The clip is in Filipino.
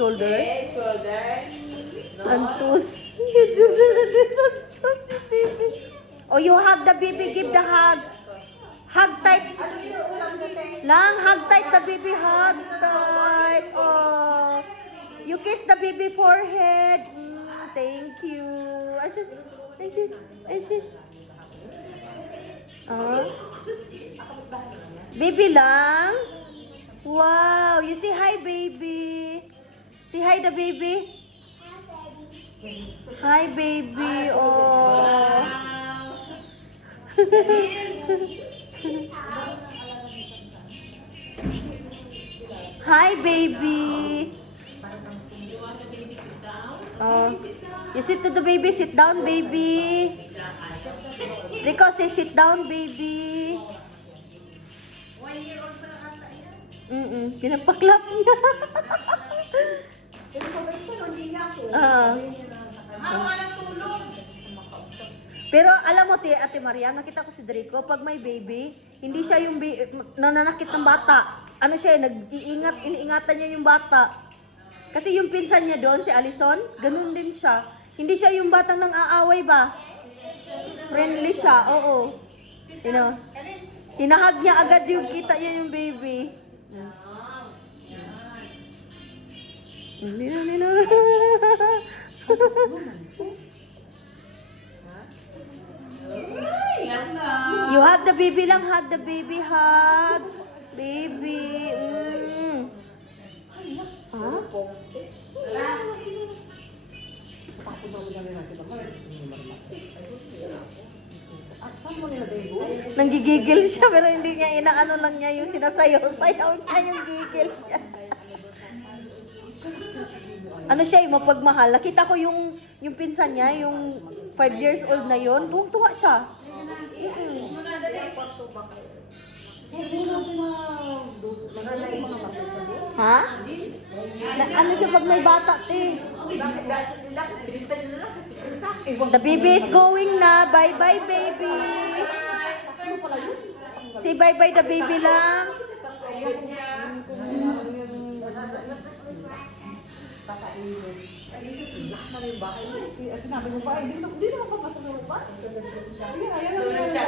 shoulder. Head, shoulder, And nose. toes. Head, shoulder, and this and toes, si baby. Oh, you hug the baby. Give the hug. Hug tight. Lang, hug tight the baby. Hug tight. Oh. You kiss the baby forehead. Thank you. Asis. Thank you. Asis. Baby lang. Wow. You say hi, baby. Say hi, the baby. Hi, baby. Oh. Hi, baby. Oh. You sit to the baby. Sit down, baby. Rico, say sit down, baby. 1 year old pa lang ata yan. Pinapaklap niya. Pero mabait siya, hindi nga ako. Ah. Walang tulong. Pero alam mo, Ate Maria, nakita ko si Draco, pag may baby, hindi siya yung nananakit ng bata. Ano siya, iniingatan niya yung bata. Kasi yung pinsan niya doon, si Alison, ganun din siya. Hindi siya yung batang nang aaway ba? Friendly siya, oo. You know, hinahag niya agad yung kita niya yung baby. Hindi na. You hug the baby lang, hug the baby, hug. Baby. Ha? Nanggigigil siya pero hindi niya inaano lang niya yung sinasayaw-sayaw niya yung gigil niya. Ano siya, mapagmahal. Nakita ko yung pinsan niya, yung 5 years old na yon, tuwang-tuwa siya. Ha? Ano siya pag may bata, te? Bakit binigtan nyo na lang sa sikrita? The baby is going na. Bye-bye, baby. Say bye-bye the baby lang. Sinabi mo pa, hindi naman papasok mo pa. Ayaw Tulog siya.